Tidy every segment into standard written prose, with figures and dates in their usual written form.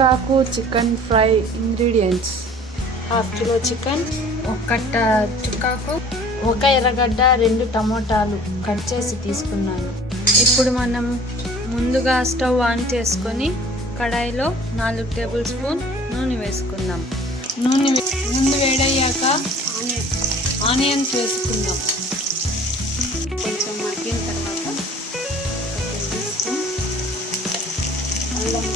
చుక్కాకు chicken fry ingredients: half kilo chicken, ఒక కట్ట చుక్కాకు, ఒక ఎర్రగడ్డ, 2 టమోటాలు కట్ చేసి తీసుకున్నాను. ఇప్పుడు మనం ముందుగా స్టవ్ ఆన్ చేసుకొని కడాయిలో 4 టేబుల్ స్పూన్ నూనె వేసుకుందాం. నూనె వేడయ్యాక ఆనియన్స్ వేసుకుందాం. కొంచెం మగ్గిన తర్వాత అల్లం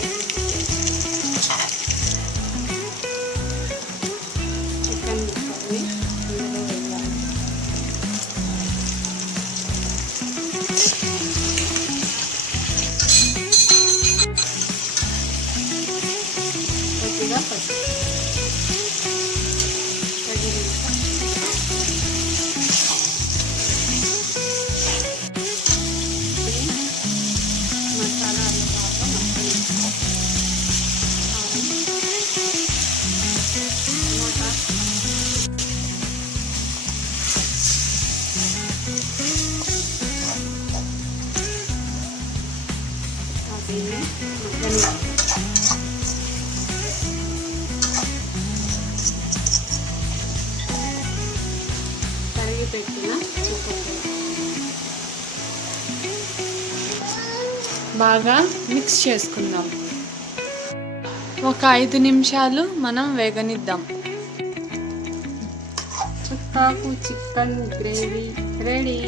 చికెన్ ముక్కల్ని అందులో వేయాలి. కొద్దిగా పసుపు మసాలాలు బాగా టమాటా దీన్ని తరిగి పెట్టిన బాగా మిక్స్ చేసుకుందాం. ఒక 5 నిమిషాలు మనం వేగనిద్దాం. చుక్కాకు చికెన్ గ్రేవీ రెడీ.